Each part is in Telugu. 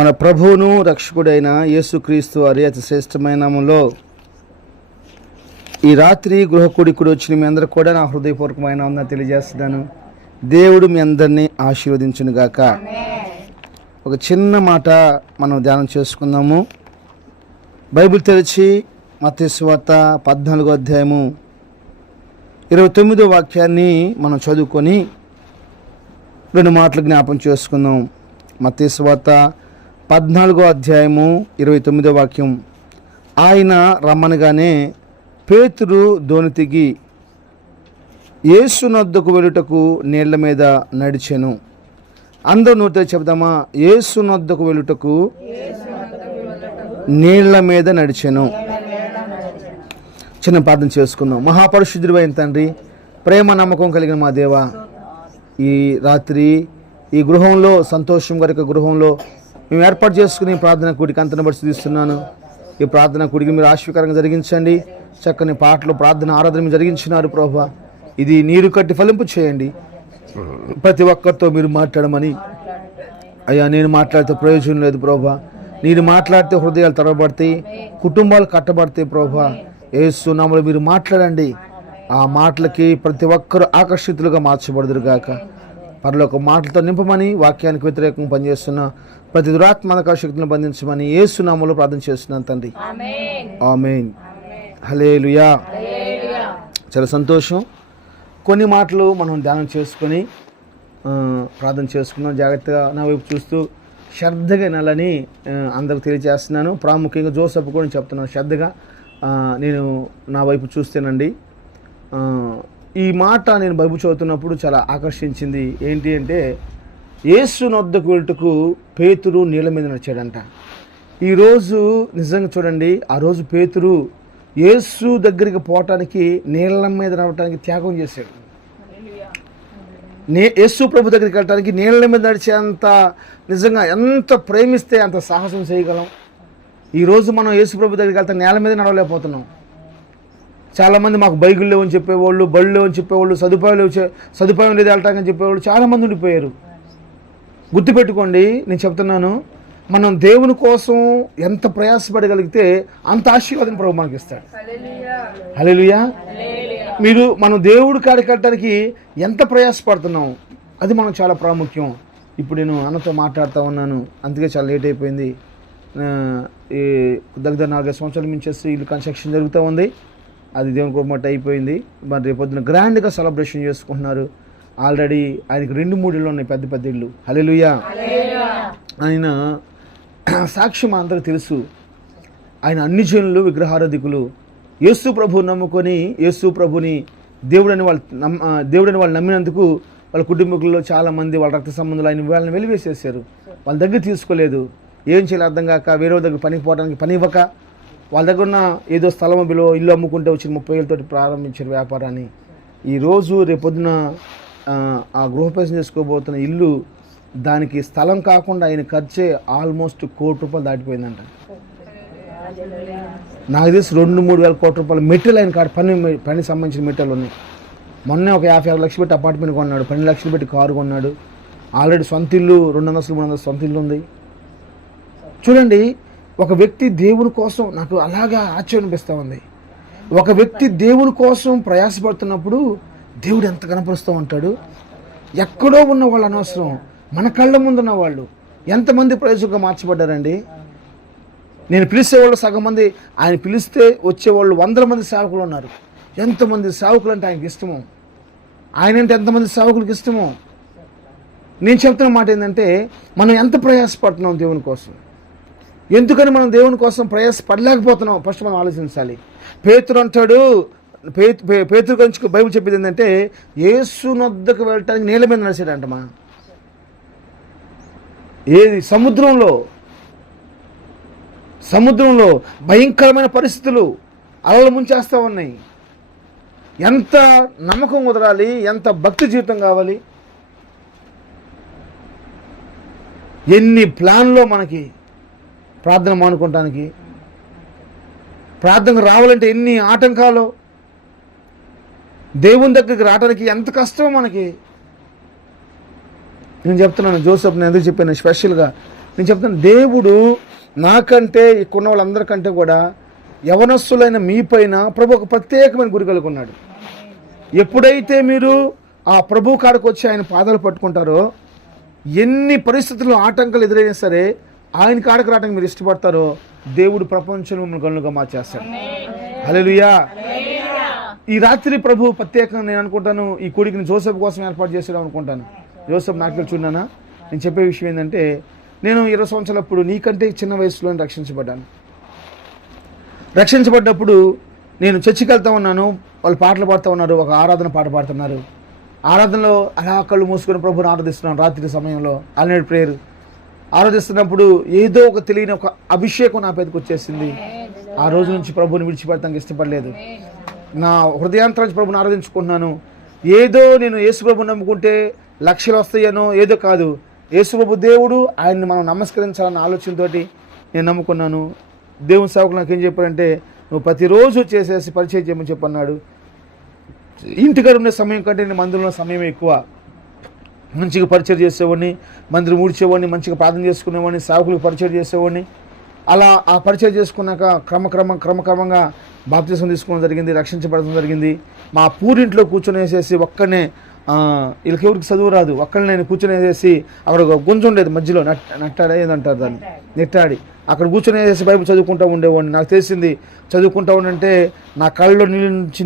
మన ప్రభువును రక్షకుడైన యేసుక్రీస్తు వారి అతి శ్రేష్టమైన నామములో ఈ రాత్రి గృహకూడికుడు వచ్చిన మీ అందరూ కూడా నా హృదయపూర్వకమైన వందనాలు తెలియజేస్తున్నాను. దేవుడు మీ అందరినీ ఆశీర్వదించునుగాక. ఒక చిన్న మాట మనం ధ్యానం చేసుకుందాము. బైబిల్ తెరిచి మత్తయి సువార్త 14వ అధ్యాయము 29వ వాక్యాన్ని మనం చదువుకొని రెండు మాటలు జ్ఞాపం చేసుకుందాం. మత్తయి సువార్త 14వ అధ్యాయము 29వ వాక్యం. ఆయన రమ్మనగానే పేతురు దోణి దిగి యేసు నొద్దకు వెళ్ళుటకు నీళ్ల మీద నడిచెను. అందరూ నోటితో చెప్దామా? యేసు నొద్దకు వెళ్ళుటకు నీళ్ల మీద నడిచెను. చిన్న ప్రార్థన చేసుకుందాం. మహాపరిశుద్ధుడైన తండ్రి, ప్రేమ నమ్మకం కలిగిన మా దేవా, ఈ రాత్రి ఈ గృహంలో సంతోషం గరిక గృహంలో మేము ఏర్పాటు చేసుకుని ప్రార్థన కూడికి అంతను బట్టి స్థుతిస్తున్నాను. ఈ ప్రార్థన కూడికి మీరు ఆశీర్వాదకరంగా జరిగించండి. చక్కని పాటలు ప్రార్థన ఆరాధన మీరు జరిగించినారు ప్రభువా. ఇది నీరు కట్టి ఫలింపు చేయండి. ప్రతి ఒక్కరితో మీరు మాట్లాడమని. అయ్యా, నేను మాట్లాడితే ప్రయోజనం లేదు ప్రభువా. నేను మాట్లాడితే హృదయాలు తెరవబడతాయి, కుటుంబాలు కట్టబడతాయి ప్రభువా. యేసు నామములో మీరు మాట్లాడండి. ఆ మాటలకి ప్రతి ఒక్కరు ఆకర్షితులుగా మార్చబడదురు గాక. పరలోక మాటలతో నింపమని, వాక్యానికి వ్యతిరేకంగా పనిచేస్తున్న ప్రతి దురాత్మక శక్తులను బంధించమని యేసు నామములో ప్రార్థన చేస్తున్నాను తండ్రి. ఆమేన్. హల్లెలూయా. చాలా సంతోషం. కొన్ని మాటలు మనం ధ్యానం చేసుకొని ప్రార్థన చేసుకున్నాం. జాగ్రత్తగా నా వైపు చూస్తూ శ్రద్ధగా వినాలని అందరికి తెలియజేస్తున్నాను. ప్రాముఖ్యంగా జోసెఫ్ కూడా చెప్తున్నాను, శ్రద్ధగా నేను నా వైపు చూస్తేనండి. ఈ మాట నేను బైబిల్ చదువుతున్నప్పుడు చాలా ఆకర్షించింది. ఏంటి అంటే, యేసు నొద్దకు వెళ్ళుటకు పేతురు నీళ్ళ మీద నడిచాడంట. ఈరోజు నిజంగా చూడండి, ఆ రోజు పేతురు యేసు దగ్గరికి పోవటానికి నీళ్ళ మీద నడవటానికి త్యాగం చేశాడు. యేసు ప్రభు దగ్గరికి వెళ్ళటానికి నీళ్ళ మీద నడిచేంత నిజంగా ఎంత ప్రేమిస్తే అంత సాహసం చేయగలం. ఈరోజు మనం యేసు ప్రభు దగ్గరికి వెళ్తే నేల మీద నడవలేకపోతున్నాం. చాలామంది మాకు బైకులు లేవని చెప్పేవాళ్ళు, బళ్ళు లేవని చెప్పేవాళ్ళు, సదుపాయం లేదు వెళ్ళటానికి చెప్పేవాళ్ళు చాలామంది ఉండిపోయారు. గుర్తుపెట్టుకోండి, నేను చెప్తున్నాను, మనం దేవుని కోసం ఎంత ప్రయాసపడగలిగితే అంత ఆశీర్వాదం ప్రభు మనకి ఇస్తాడు. హల్లెలూయా. మనం దేవుడి కాడికి కట్టడానికి ఎంత ప్రయాసపడుతున్నాం అది మనం చాలా ప్రాముఖ్యం. ఇప్పుడు నేను అన్నతో మాట్లాడుతూ ఉన్నాను, అందుకే చాలా లేట్ అయిపోయింది. ఈ దగ్గర 4 సంవత్సరాల మించేసి ఇల్లు కన్స్ట్రక్షన్ జరుగుతూ ఉంది. అది దేవుని కోపమట్టు అయిపోయింది. మరి రేపొద్దున గ్రాండ్గా సెలబ్రేషన్ చేసుకుంటున్నారు. ఆల్రెడీ ఆయనకి 2-3 ఇళ్ళు ఉన్నాయి, పెద్ద పెద్ద ఇళ్ళు. హల్లెలూయా. ఆయన సాక్ష్యం అందరికి తెలుసు. ఆయన అన్ని జనులు విగ్రహారాధికులు. యేసు ప్రభువు నమ్ముకొని యేసు ప్రభుని దేవుడని వాళ్ళు నమ్మినందుకు వాళ్ళ కుటుంబీకుల్లో చాలామంది వాళ్ళ రక్త సంబంధాలు ఆయన వాళ్ళని వెలివేసేసారు. వాళ్ళ దగ్గర తీసుకోలేదు. ఏం చేయాలి అర్థం కాక వేరే దగ్గర పనికి పోవడానికి పని ఇవ్వక వాళ్ళ దగ్గర ఉన్న ఏదో స్థలం బిలో ఇల్లు అమ్ముకుంటే వచ్చిన 30,000 ప్రారంభించారు వ్యాపారాన్ని. ఈరోజు రేపొద్దున ఆ గృహప్రవేశం చేసుకోబోతున్న ఇల్లు, దానికి స్థలం కాకుండా ఆయన ఖర్చే ఆల్మోస్ట్ ₹1,00,00,000 దాటిపోయిందంట. నాకు తెలిసి 2-3 వేల కోట్ల రూపాయలు మెటీరియల్ ఆయన కాదు, పని సంబంధించిన మెటీరియల్ ఉన్నాయి. మొన్నే ఒక 50-60 లక్షలు పెట్టి అపార్ట్మెంట్ కొన్నాడు, 12 లక్షలు పెట్టి కారు కొన్నాడు. ఆల్రెడీ సొంత ఇల్లు 200-300 సొంత ఇల్లు ఉంది. చూడండి, ఒక వ్యక్తి దేవుని కోసం, నాకు అలాగా ఆశ్చర్యం అనిపిస్తూ ఉంది. ఒక వ్యక్తి దేవుని కోసం ప్రయాసపడుతున్నప్పుడు దేవుడు ఎంత కనపరుస్తూ ఉంటాడు. ఎక్కడో ఉన్న వాళ్ళు అనవసరం, మన కళ్ళ ముందున్న వాళ్ళు ఎంతమంది ప్రయోజకుగా మార్చబడ్డారండి. నేను పిలిచేవాళ్ళు సగం మంది, ఆయన పిలిస్తే వచ్చేవాళ్ళు 100 మంది సేవకులు ఉన్నారు. ఎంతమంది సేవకులు అంటే ఆయనకి ఇష్టమో, ఆయన అంటే ఎంతమంది సేవకులకు ఇష్టమో. నేను చెప్తున్న మాట ఏంటంటే, మనం ఎంత ప్రయాసపడుతున్నాం దేవుని కోసం, ఎందుకని మనం దేవుని కోసం ప్రయాసపడలేకపోతున్నాం ఫస్ట్ మనం ఆలోచించాలి. పేతురు అంటాడు, పేతురు గురించి బైబిల్ చెప్పేది ఏంటంటే, యేసు నొద్దకు వెళ్ళటానికి నీళ్ళ మీద నడిచాడంటమా. ఏది? సముద్రంలో భయంకరమైన పరిస్థితులు, అలలు ముంచేస్తూ ఉన్నాయి. ఎంత నమ్మకం కుదరాలి, ఎంత భక్తి జీవితం కావాలి, ఎన్ని ప్లాన్లో మనకి ప్రార్థన మానుకోవటానికి, ప్రార్థనకు రావాలంటే ఎన్ని ఆటంకాలు, దేవుని దగ్గరికి రావడానికి ఎంత కష్టం మనకి. నేను చెప్తున్నాను, జోసెఫ్ని ఎందుకు చెప్పాను స్పెషల్గా, నేను చెప్తాను, దేవుడు నాకంటే ఇక్కడున్న వాళ్ళందరికంటే కూడా యవనస్తులైన మీ పైన ప్రభు ఒక ప్రత్యేకమైన గురి కలుగున్నాడు. ఎప్పుడైతే మీరు ఆ ప్రభు కాడకు వచ్చి ఆయన పాదాలు పట్టుకుంటారో, ఎన్ని పరిస్థితుల్లో ఆటంకాలు ఎదురైనా సరే ఆయన కాడకు రావడానికి మీరు ఇష్టపడతారో, దేవుడు ప్రపంచంలో మిమ్మల్ని గనులుగా మార్చేస్తాడు. హల్లెలూయా. ఈ రాత్రి ప్రభు ప్రత్యేకంగా నేను అనుకుంటాను ఈ కూడికిని జోసెఫ్ కోసం ఏర్పాటు చేసాడు అనుకుంటాను. జోసెఫ్ నాకు తెలుసున్నానా? నేను చెప్పే విషయం ఏంటంటే, నేను 20 సంవత్సరాలప్పుడు నీకంటే చిన్న వయసులో రక్షించబడ్డప్పుడు నేను చర్చికి వెళ్తా ఉన్నాను. వాళ్ళు పాటలు పాడుతూ ఉన్నారు, ఒక ఆరాధన పాట పాడుతున్నారు. ఆరాధనలో అలా కళ్ళు మూసుకొని ప్రభుని ఆరాధిస్తున్నాను. రాత్రి సమయంలో ఆల్నైట్ ప్రేయర్ ఆరాధిస్తున్నప్పుడు ఏదో ఒక తెలియని ఒక అభిషేకం నా మీదకి వచ్చేసింది. ఆ రోజు నుంచి ప్రభుని విడిచిపెడతానికి ఇష్టపడలేదు. నా హృదయాంతరం ప్రభుని ఆరాధించుకుంటున్నాను. ఏదో నేను యేసు ప్రభుని నమ్ముకుంటే లక్షలు వస్తాయనో ఏదో కాదు. యేసు ప్రభు దేవుడు, ఆయన్ని మనం నమస్కరించాలన్న ఆలోచనతోటి నేను నమ్ముకున్నాను. దేవుని సేవకులు నాకు ఏం చెప్పారంటే, నువ్వు ప్రతిరోజు చేసేసి పరిచయం చేయమని చెప్పన్నాడు. ఇంటికాడ ఉండే సమయం కంటే నేను మందిరంలో సమయం ఎక్కువ. మంచిగా పరిచయం చేసేవాడిని, మందిరం ఊడ్చేవాడిని, మంచిగా ప్రార్థన చేసుకునేవాడిని, సేవకులకు పరిచయం చేసేవాడిని. అలా ఆ పరిచయం చేసుకున్నాక క్రమక్రమంగా బాప్తిసం తీసుకోవడం జరిగింది, రక్షించబడడం జరిగింది. మా పూరింట్లో కూర్చొని వేసేసి ఒక్కనే, వీళ్ళకి ఎవరికి చదువు రాదు, ఒక్కడిని నేను కూర్చొని వేసేసి అక్కడ గుంజ ఉండేది మధ్యలో, నట్టాడే ఏదంటారు దాన్ని, నెట్టాడి అక్కడ కూర్చొని వేసేసి బైబిల్ చదువుకుంటూ ఉండేవాడిని. నాకు తెలిసింది చదువుకుంటూ ఉండంటే నా కళ్ళలో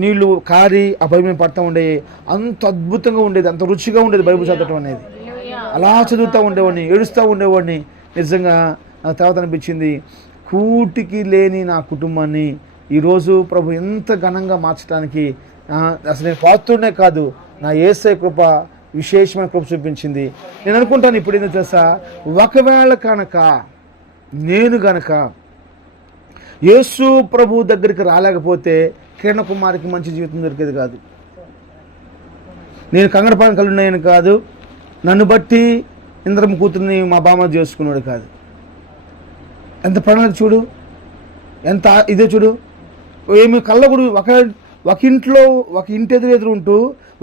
నీళ్లు కారి ఆ బైబిల్ పడుతూ ఉండేవి. అంత అద్భుతంగా ఉండేది, అంత రుచిగా ఉండేది బైబిల్ చదవటం అనేది. అలా చదువుతూ ఉండేవాడిని, ఏడుస్తూ ఉండేవాడిని. నిజంగా నాకు తర్వాత అనిపించింది, కూటికి లేని నా కుటుంబాన్ని ఈరోజు ప్రభు ఎంత ఘనంగా మార్చడానికి అసలు నేను పాత్రుడే కాదు, నా యేసయ్య కృప విశేషమైన కృప చూపించింది. నేను అనుకుంటాను ఇప్పుడు ఏంటో తెలుసా, ఒకవేళ కనుక నేను గనక యేసు ప్రభు దగ్గరికి రాలేకపోతే కిరణ్ కుమార్కి మంచి జీవితం దొరికేది కాదు. నేను కంగడపాలెం కళ్ళు ఉన్నాయని కాదు, నన్ను బట్టి ఇంద్రమ్మ కూతుర్ని మా బామ్మ చేసుకున్నాడు కాదు. ఎంత ప్రణాళిక చూడు, ఎంత ఇదే చూడు. ఏమి కళ్ళగుడు ఒక ఇంట్లో ఒక ఇంటి ఎదురు ఉంటూ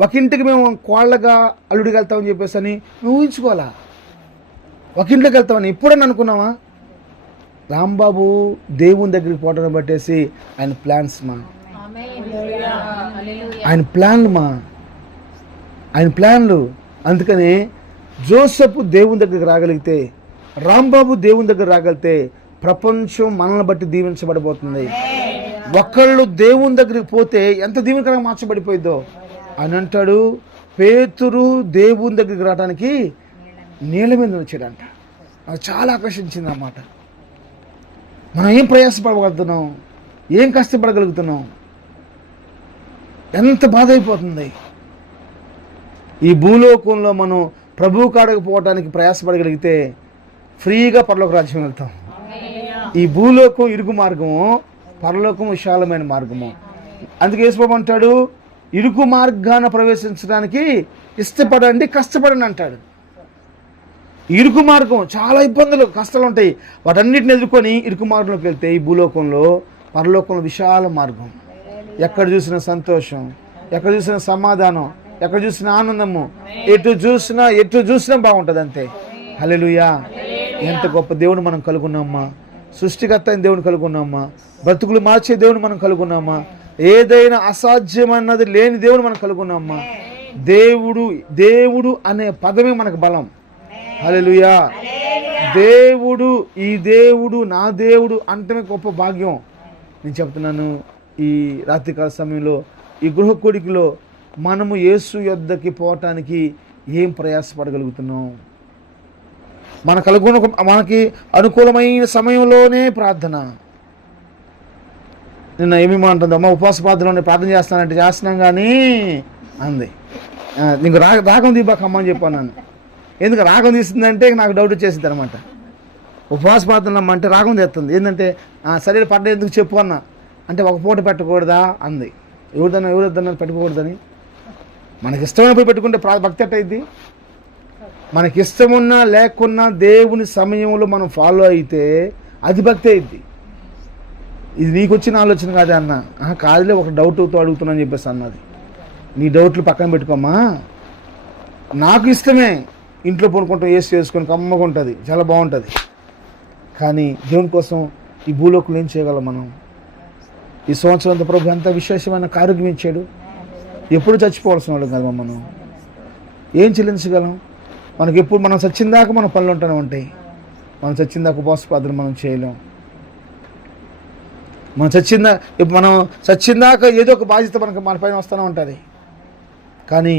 ఒక ఇంటికి మేము కోళ్ళగా అల్లుడికి వెళ్తామని చెప్పేసి అని నువ్వు ఊహించుకోవాలా? ఒక ఇంట్లోకి వెళ్తామని ఇప్పుడని అనుకున్నావా? రాంబాబు దేవుని దగ్గరికి పోవడం బట్టేసి ఆయన ప్లాన్స్ ఆయన ప్లాన్లు. అందుకని జోసెఫ్ దేవుని దగ్గరికి రాగలిగితే, రాంబాబు దేవుని దగ్గర రాగలిగితే ప్రపంచం మనల్ని బట్టి దీవించబడిపోతుంది. ఒకళ్ళు దేవుని దగ్గరికి పోతే ఎంత దీవెనకరంగా మార్చబడిపోయిద్దో అని అంటాడు. పేతురు దేవుని దగ్గరికి రావడానికి నీళ్ళ మీద వచ్చాడంట. నాకు చాలా ఆకర్షించింది అన్నమాట. మనం ఏం ప్రయాసపడగలుగుతున్నాం, ఏం కష్టపడగలుగుతున్నాం, ఎంత బాధ అయిపోతుంది. ఈ భూలోకంలో మనం ప్రభువు కాడకు పోవడానికి ప్రయాసపడగలిగితే ఫ్రీగా పరలోక రాజ్యం వెళ్తాం. ఈ భూలోకం ఇరుకు మార్గము, పరలోకం విశాలమైన మార్గము. అందుకే యేసుప్రభు అంటాడు, ఇరుకు మార్గాన ప్రవేశించడానికి ఇష్టపడండి, కష్టపడండి అంటాడు. ఇరుకు మార్గం చాలా ఇబ్బందులు, కష్టాలు ఉంటాయి. వాటన్నిటిని ఎదుర్కొని ఇరుకు మార్గంలోకి వెళ్తే ఈ భూలోకంలో, పరలోకంలో విశాల మార్గం. ఎక్కడ చూసిన సంతోషం, ఎక్కడ చూసిన సమాధానం, ఎక్కడ చూసిన ఆనందము, ఎటు చూసినా బాగుంటుంది అంతే. హల్లెలూయా. ఎంత గొప్ప దేవుడు మనం కలుగున్నామా, సృష్టికర్త అయిన దేవుని కలుగున్నామా, బ్రతుకులు మార్చే దేవుని మనం కలుగున్నామా, ఏదైనా అసాధ్యమన్నది లేని దేవుడు మనం కలుగున్నామా. దేవుడు అనే పదమే మనకు బలం. హల్లెలూయా. దేవుడు, ఈ దేవుడు నా దేవుడు అంటమే గొప్ప భాగ్యం. నేను చెప్తున్నాను, ఈ రాత్రికాల సమయంలో ఈ గృహ కోడికలో మనము యేసు యొద్దకి పోవటానికి ఏం ప్రయాసపడగలుగుతున్నాం? మనకి అనుకూలమైన సమయంలోనే ప్రార్థన. నిన్న ఏమేమో అంటుంది, అమ్మ ఉపవాస ప్రార్థనలోనే ప్రార్థన చేస్తానంటే చేస్తున్నాం కానీ అంది. నీకు రాగం దీపాకమ్మ అని చెప్పాను. నన్ను ఎందుకు రాగం తీస్తుందంటే నాకు డౌట్ వచ్చేసింది అనమాట. ఉపవాస ప్రార్థన అంటే రాగం తెస్తుంది. ఏంటంటే సరే పడ్డ ఎందుకు చెప్పు అన్న అంటే, ఒక పూట పెట్టకూడదా అంది. ఎవరిదన్నా పెట్టుకోకూడదని. మనకి ఇష్టమైనప్పుడు పెట్టుకుంటే భక్తి ఎట్టయిద్ది? మనకి ఇష్టమున్నా లేకున్నా దేవుని సమయంలో మనం ఫాలో అయితే అది భక్తి అయింది. ఇది నీకు వచ్చిన ఆలోచన కాదే అన్న. కాదులే, ఒక డౌట్తో అడుగుతున్నా అని చెప్పేసి అన్నది. నీ డౌట్లు పక్కన పెట్టుకోమ్మా. నాకు ఇష్టమే ఇంట్లో పడుకుంటాం, ఏసీ చేసుకొని కమ్మగా ఉంటుంది, చాలా బాగుంటుంది. కానీ దేవుని కోసం ఈ భూలోకంలో ఏం చేయగలం మనం? ఈ సంవత్సరం అంతా ప్రభు ఎంత విశేషమైన ఆరోగ్యం ఇచ్చాడు. ఎప్పుడు చచ్చిపోవాల్సిన వాళ్ళం కదా మనం. ఏం చెల్లించగలం? మనకి ఎప్పుడు మనం చచ్చిందాకా మన పనులు ఉంటూనే ఉంటాయి. మనం చచ్చిందాక ఉపవాస ప్రార్థన మనం చేయలేం. మనం చచ్చిందాక ఏదో ఒక బాధ్యత మన పైన వస్తూనే ఉంటుంది. కానీ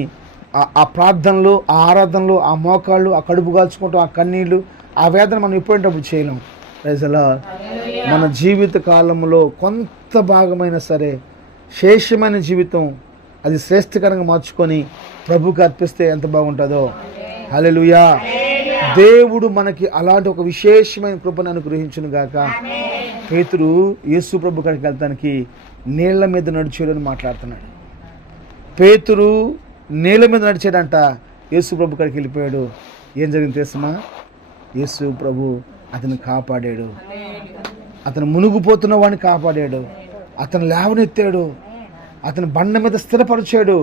ఆ ప్రార్థనలు, ఆ ఆరాధనలు, ఆ మోకాళ్ళు, ఆ కడుపు కాల్చుకుంటాం, ఆ కన్నీళ్ళు, ఆ వేదన మనం ఎప్పుడంటప్పుడు చేయలేం. ప్రజలా మన జీవిత కాలంలో కొంత భాగమైనా సరే శేషమైన జీవితం అది శ్రేష్టకరంగా మార్చుకొని ప్రభుకి అర్పిస్తే ఎంత బాగుంటుందో. హల్లెలూయా. దేవుడు మనకి అలాంటి ఒక విశేషమైన కృపను అనుగ్రహించును గాక. పేతురు యేసు ప్రభు కాడికి వెళ్తానికి నీళ్ల మీద నడిచేయడని మాట్లాడుతున్నాడు. పేతురు నీళ్ళ మీద నడిచాడంట. యేసు ప్రభు కాడికి వెళ్ళిపోయాడు. ఏం జరిగింది తెలుసుమా? యేసు ప్రభు అతను కాపాడాడు. అతను మునిగిపోతున్న వాడిని కాపాడాడు. అతను లేవనెత్తాడు. అతను బండ మీద స్థిరపరిచాడు.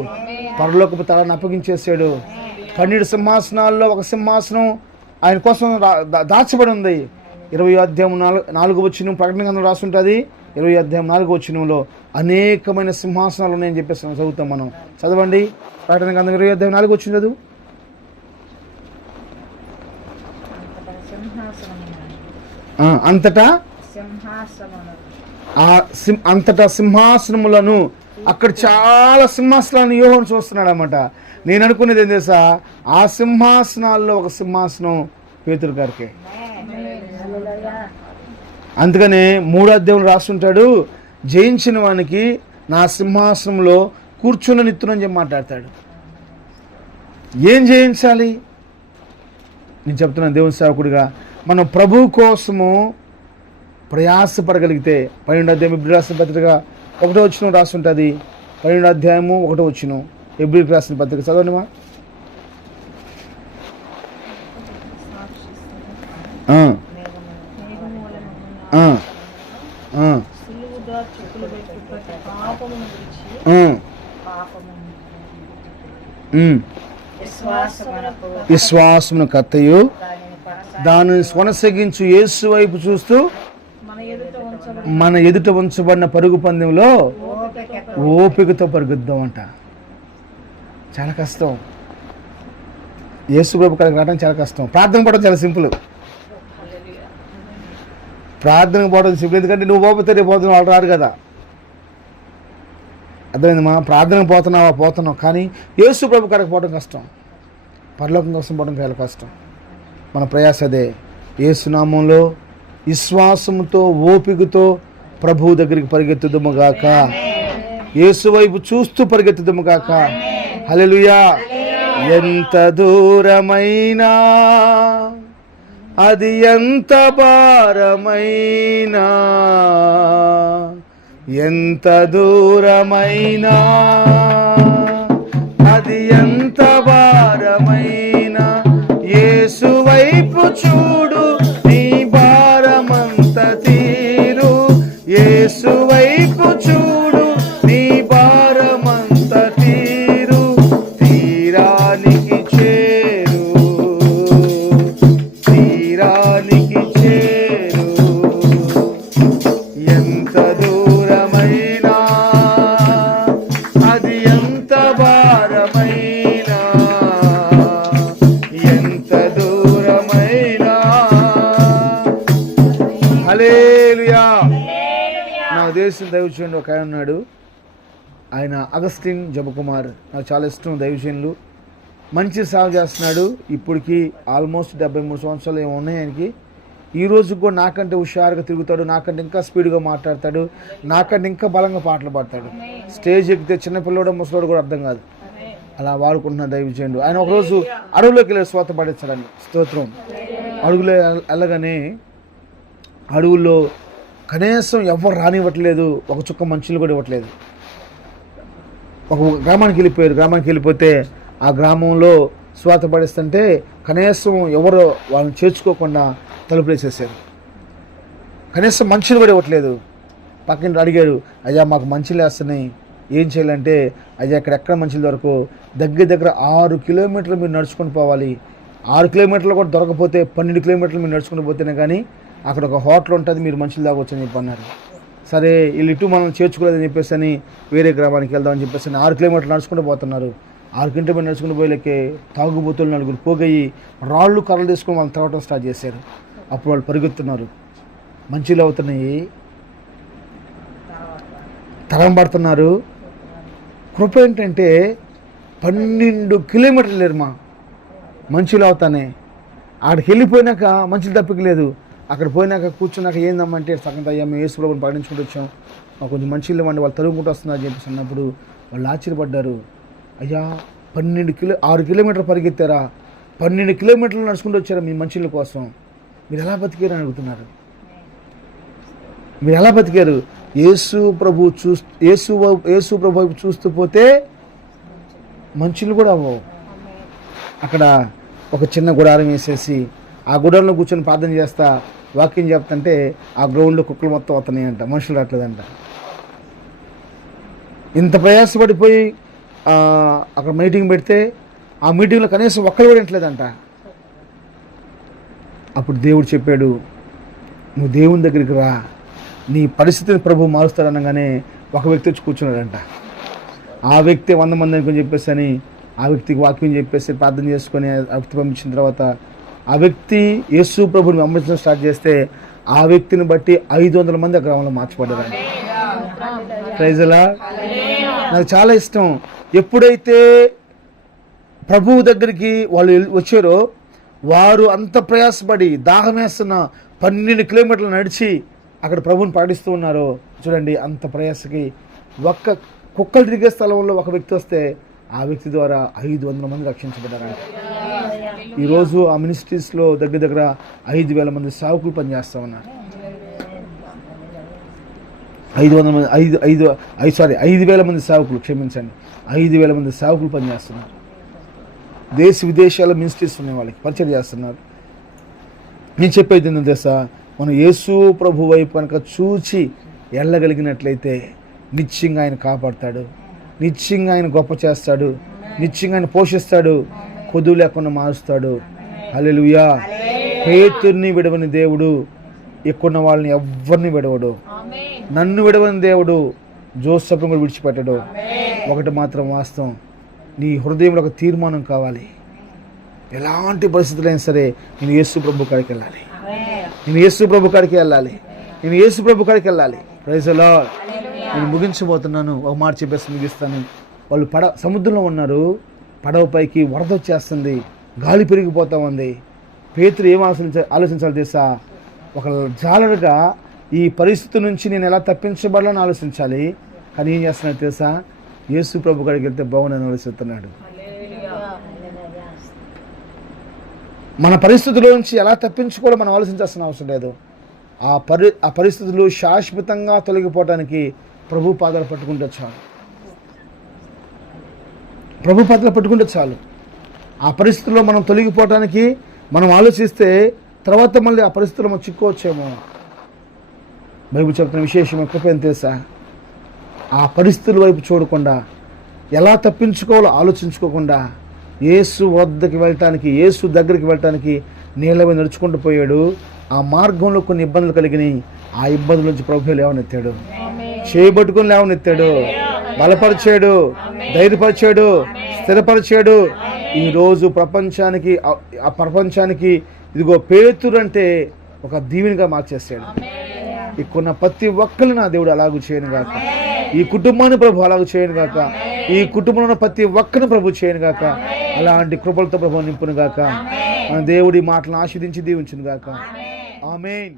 పరలోకపు తలను అప్పగించేసాడు. 12 సింహాసనాల్లో ఒక సింహాసనం ఆయన కోసం దాచబడి ఉంది. 20-4 ప్రకటన గ్రంథం రాసి ఉంటుంది. 20-4 అనేకమైన సింహాసనాలు ఉన్నాయని చెప్పేసి చదువుతాం మనం. చదవండి ప్రకటన గ్రంథం 20-4 చదువు. అంతటా సింహాసనములను, అక్కడ చాలా సింహాసనాలను యోహాను చూస్తున్నాడు అన్నమాట. నేను అనుకునేది ఏం తెలుసా? ఆ సింహాసనాల్లో ఒక సింహాసనం పేతురు గారికి. అందుకనే 3వ అధ్యాయం రాస్తుంటాడు, జయించిన వానికి నా సింహాసనంలో కూర్చున్న నిత్తునని చెప్పి మాట్లాడతాడు. ఏం జయించాలి? నేను చెప్తున్నాను దేవుని సేవకుడిగా, మనం ప్రభు కోసము ప్రయాసపడగలిగితే 12వ అధ్యాయం ఎబ్రీ రాసిన పత్రిక 1వ వచనం రాస్తుంటుంది. 12వ అధ్యాయము 1వ వచనం ఎబ్రీకి రాసిన పత్రిక చదవండి మా. విశ్వాసమును కత్తయు దానిని కొనసాగించు యేసు వైపు చూస్తూ మన ఎదుట ఉంచబడిన పరుగు పందెంలో ఓపికతో పరుగుద్దాం అంట. చాలా కష్టం. యేసు ప్రభు కాడికి రావడం చాలా కష్టం. ప్రార్థన పోవడం చాలా సింపుల్. ప్రార్థనకు పోవడం సింపుల్, ఎందుకంటే నువ్వు పోతే రేపు పోతున్నావు, వాళ్ళు రారు కదా. అర్థమైందమ్మా? ప్రార్థనకు పోతున్నావు, కానీ యేసు ప్రభు కాడికి పోవడం కష్టం. పరలోకం కోసం పోవడం చాలా కష్టం. మన ప్రయాస అదే. యేసు నామంలో విశ్వాసంతో ఓపికతో ప్రభు దగ్గరికి పరిగెత్తుదుముగాక. యేసు వైపు చూస్తూ పరిగెత్తుదుముగాక. హల్లెలూయా. ఎంత దూరమైనా, అది ఎంత భారమైనా, ఎంత దూరమైనా, అది ఎంత భారమైనా, యేసు వైపు చూడు, నీ భారమంత తీరు. యేసు వైపు చూడు, నీ భారమంత తీరు. తీరానికి చేరు, తీరానికి చేరు. ఎంత దూరమైనా, అది ఎంత భారమైనా, ఎంత దూరమైనా. హల్లెలూయా. నాకు తెలిసిన దైవజనుడు ఒక ఆయన ఉన్నాడు. ఆయన అగస్టిన్ జబకుమార్. నాకు చాలా ఇష్టం దైవజనులు. మంచి సేవ చేస్తున్నాడు. ఇప్పటికి ఆల్మోస్ట్ 73 సంవత్సరాలు ఏమో ఉన్నాయి ఆయనకి. ఈ రోజు కూడా నాకంటే హుషారుగా తిరుగుతాడు, నాకంటే ఇంకా స్పీడ్గా మాట్లాడతాడు, నాకంటే ఇంకా బలంగా పాటలు పాడతాడు. స్టేజ్ ఎక్కితే చిన్నపిల్లడు ముసలోడు కూడా అర్థం కాదు, అలా వాడుకుంటున్న దైవజనుడు. ఆయన ఒకరోజు అడవులోకి వెళ్ళి స్వాత పాడించాడండి. స్తోత్రం. అడుగులో వెళ్ళగానే అడవుల్లో కనీసం ఎవరు రానివ్వట్లేదు, ఒక చుక్క మంచులు కూడా ఇవ్వట్లేదు. ఒక గ్రామానికి వెళ్ళిపోతే ఆ గ్రామంలో స్వాత పడిస్తుంటే కనీసం ఎవరు వాళ్ళని చేర్చుకోకుండా తలుపులు వేసేసారు. కనీసం మంచులు కూడా ఇవ్వట్లేదు. పక్కన అడిగాడు, అయ్యా మాకు మంచులు వేస్తున్నాయి, ఏం చేయాలంటే, అయ్యా ఎక్కడ మంచులు దొరకవు, దగ్గర 6 కిలోమీటర్లు మీరు నడుచుకొని పోవాలి. 6 కిలోమీటర్లు కూడా దొరకపోతే 12 కిలోమీటర్లు మీరు నడుచుకుని పోతేనే కానీ అక్కడ ఒక హోటల్ ఉంటుంది, మీరు మనుషులు తాగొచ్చు అని చెప్పి అన్నారు. సరే వీళ్ళు ఇటు మనం చేర్చుకోలేదని చెప్పేసి అని వేరే గ్రామానికి వెళ్దామని చెప్పేసి 6 కిలోమీటర్లు నడుచుకుంటూ పోతున్నారు. 6 కిలోమీటర్లు నడుచుకుంటూ పోయేలకే తాగుబోతులు 4 పోగయ్యి రాళ్ళు కర్రలు తీసుకొని వాళ్ళు త్రావటం స్టార్ట్ చేశారు. అప్పుడు వాళ్ళు పరిగెత్తున్నారు, మంచిలు అవుతున్నాయి, తరం పడుతున్నారు. కృప ఏంటంటే 12 కిలోమీటర్లు లేరు మా మంచిలు అవుతానే. ఆడికి వెళ్ళిపోయినాక మంచిలు తప్పిక లేదు. అక్కడ పోయినాక కూర్చున్నాక ఏందమ్మంటే సగం అయ్యా మేము యేసు ప్రభువుని ప్రకటించుకుంటూ వచ్చాం, మాకు కొంచెం మంచిలు ఇవ్వండి, వాళ్ళు తరుగుకుంటూ వస్తున్నారు చెప్పేసి అన్నప్పుడు వాళ్ళు ఆశ్చర్యపడ్డారు. అయ్యా 6 కిలోమీటర్లు పరిగెత్తారా, 12 కిలోమీటర్లు నడుచుకుంటూ వచ్చారా మీ మంచిల కోసం, మీరు ఎలా బతికారు అని అడుగుతున్నారు. మీరు ఎలా బతికారు? యేసు ప్రభు వైపు చూస్తూ పోతే మంచులు కూడా అవ్వవు. అక్కడ ఒక చిన్న గుడారం వేసేసి ఆ గుడారంలో కూర్చొని ప్రార్థన చేస్తా వాక్యం చెప్తుంటే ఆ గ్రౌండ్లో కుక్కలు మొత్తం వస్తున్నాయంట, మనుషులు రావట్లేదంట. ఇంత ప్రయాసపడిపోయి అక్కడ మీటింగ్ పెడితే ఆ మీటింగ్లో కనీసం ఒక్కరు కూడా వింటలేదంట. అప్పుడు దేవుడు చెప్పాడు, నువ్వు దేవుని దగ్గరికి రా, నీ పరిస్థితిని ప్రభు మారుస్తాడు అనగానే ఒక వ్యక్తి వచ్చి కూర్చున్నాడంట. ఆ వ్యక్తి 100 మంది అనుకుని చెప్పేసి అని ఆ వ్యక్తికి వాక్యం చెప్పేసి ప్రార్థన చేసుకొని ఆ వ్యక్తి పంపించిన తర్వాత ఆ వ్యక్తి యేసు ప్రభుని వెంబడించడం స్టార్ట్ చేస్తే ఆ వ్యక్తిని బట్టి 500 మంది ఆ గ్రామంలో మార్చబడ్డారంట. Praise lord. నాకు చాలా ఇష్టం, ఎప్పుడైతే ప్రభువు దగ్గరికి వాళ్ళు వచ్చారో వారు అంత ప్రయాసపడి దాహం వేస్తున్న 12 కిలోమీటర్లు నడిచి అక్కడ ప్రభువుని పాటిస్తూ ఉన్నారో చూడండి. అంత ప్రయాసకి ఒక్క కుక్కలు తిరిగే స్థలంలో ఒక వ్యక్తి వస్తే ఆ వ్యక్తి ద్వారా 500 మంది రక్షించబడ్డారంట. ఈరోజు ఆ మినిస్ట్రీస్లో దగ్గర 5,000 మంది సేవకులు పనిచేస్తూ ఉన్నారు. 500 మంది 5,000 మంది సేవకులు, క్షమించండి, 5,000 మంది సేవకులు పనిచేస్తున్నారు. దేశ విదేశాల మినిస్ట్రీస్ ఉన్నాయి, వాళ్ళకి పరిచయం చేస్తున్నారు. నేను చెప్పేది ఏంటో తెలుసా, మనం యేసు ప్రభు వైపు కనుక చూచి వెళ్ళగలిగినట్లయితే నిశ్చయంగా ఆయన కాపాడతాడు, నిశ్చయంగా ఆయన గొప్ప చేస్తాడు, నిశ్చయంగా ఆయన పోషిస్తాడు, కొదువు లేకుండా మారుస్తాడు. హల్లెలూయా. పేతుర్ని విడవని దేవుడు ఎక్కున్న వాళ్ళని ఎవరిని విడవడు. నన్ను విడవని దేవుడు జోసెఫ్ను కూడా విడిచిపెట్టడు. ఒకటి మాత్రం వాస్తవం, నీ హృదయంలో ఒక తీర్మానం కావాలి. ఎలాంటి పరిస్థితులైనా సరే నేను యేసు ప్రభు కాడికి వెళ్ళాలి, నేను యేసు ప్రభు కాడికి వెళ్ళాలి, నేను యేసు ప్రభు కాడికి వెళ్ళాలి. Praise the lord. నేను ముగించబోతున్నాను, ఒక మాట చెప్పేసి ముగిస్తాను. వాళ్ళు సముద్రంలో ఉన్నారు, పడవ పైకి వరద వచ్చేస్తుంది, గాలి పెరిగిపోతూ ఉంది. పేతురు ఏం ఆలోచించాలి తెలుసా? ఒక జాలరుగా ఈ పరిస్థితి నుంచి నేను ఎలా తప్పించబడాలని ఆలోచించాలి. కానీ ఏం చేస్తున్నాడు తెలుసా? యేసు ప్రభు కాడికి వెళ్తే బాగుండని ఆలోచిస్తున్నాడు. మన పరిస్థితుల నుంచి ఎలా తప్పించుకోవాలో మనం ఆలోచించాల్సిన అవసరం లేదు. ఆ పరిస్థితులు శాశ్వతంగా తొలగిపోవడానికి ప్రభు పాదాలు పట్టుకుంటే చాలు, ప్రభు పాదాలు పట్టుకుంటే చాలు. ఆ పరిస్థితుల్లో మనం తొలగిపోవడానికి మనం ఆలోచిస్తే తర్వాత మళ్ళీ ఆ పరిస్థితుల్లో మనం చిక్కోవచ్చేమో. బైబిల్ చెప్తున్న విశేషం కృప ఏం తెలుసా? ఆ పరిస్థితుల వైపు చూడకుండా ఎలా తప్పించుకోవాలో ఆలోచించుకోకుండా యేసు వద్దకి వెళ్ళటానికి, యేసు దగ్గరికి వెళ్ళటానికి నీళ్ళ మీద నడుచుకుంటూ పోయాడు. ఆ మార్గంలో కొన్ని ఇబ్బందులు కలిగినాయి. ఆ ఇబ్బందుల నుంచి ప్రభు లేవనెత్తాడు, చేయబట్టుకుని లేవనెత్తాడు, బలపరిచాడు, ధైర్యపరిచాడు, స్థిరపరిచాడు. ఈరోజు ప్రపంచానికి ఇదిగో పేతురు అంటే ఒక దీవెనగా మార్చేస్తాడు. ఇక్కడున్న ప్రతి ఒక్కరిని నా దేవుడు అలాగూ చేయను గాక, ఈ కుటుంబాన్ని ప్రభు అలాగూ చేయను గాక, ఈ కుటుంబంలో ప్రతి ఒక్కరిని ప్రభు చేయను గాక, అలాంటి కృపలతో ప్రభు నింపును గాక. మన దేవుడి మాటలను ఆశీర్వదించి దీవించును గాక. ఆమేన్.